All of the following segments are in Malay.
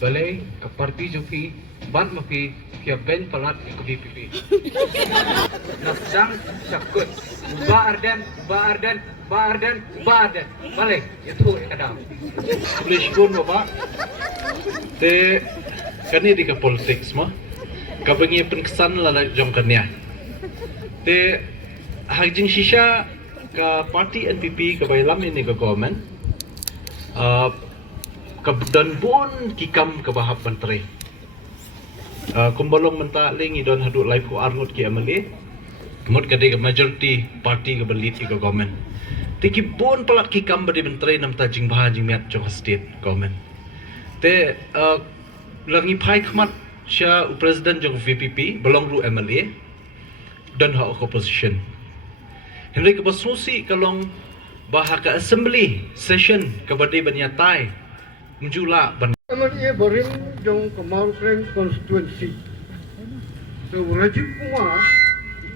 balay ke parti joki ban mapi kia ben palat ke BPP. Nafsang syakut ba arden balay itu kadang. Polish gun Bapak. Te kani di ke politics mo. Kabangi penkesan lala jong kanya. Te hagjing shisha ka parti NPP ka bailam ini ka government. Kabdan pun kikam ke bahap menteri. Kumbalong mentaling idon hadut live ko arngot ki amali. Mut kade ke majority parti ke belit ki government. Tiki pun pelat kikam badi menteri nam tajing bahajing miat jong state government. Te langi pai khmat sya presiden jong VPP belong ru MLA dan hak opposition. Henry ke basusi kalong bahak ke assembly session ke badi banyatai menjula ban MLA Baring jong Kemau Kreng constituency. So Rajiv Kumar,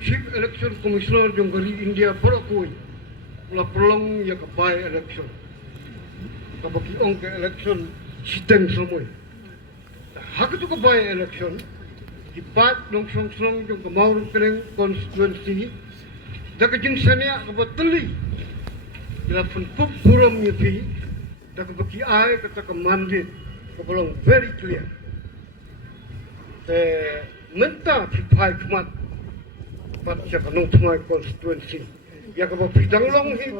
Chief Election Commissioner jong dari India Barakui, la pelong ya ke by election. Kabaki ong ke election siteng semua. Hak itu ke by election, dipat dong song jong Kemau Kreng constituency. Dak jing sania kabateli. Ila funpup puram nyepi. Dak baki ai kata kemandit. Belum very clear. Menta pipai kemat pada siapa nong semua constituency. Ya kalau bidang long hi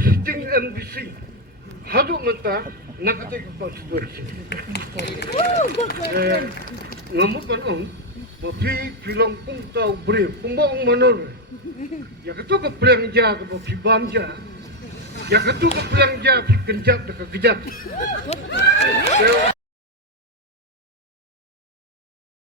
sitting MDC. Hadu menta nak ke constituency. Ngamuk kan om. Tapi film pun tahu beri, pun bawa manor. Ya ketua kepelang jah, ketua kibam jah. Ya ketua kepelang jah, kenjat, kejat.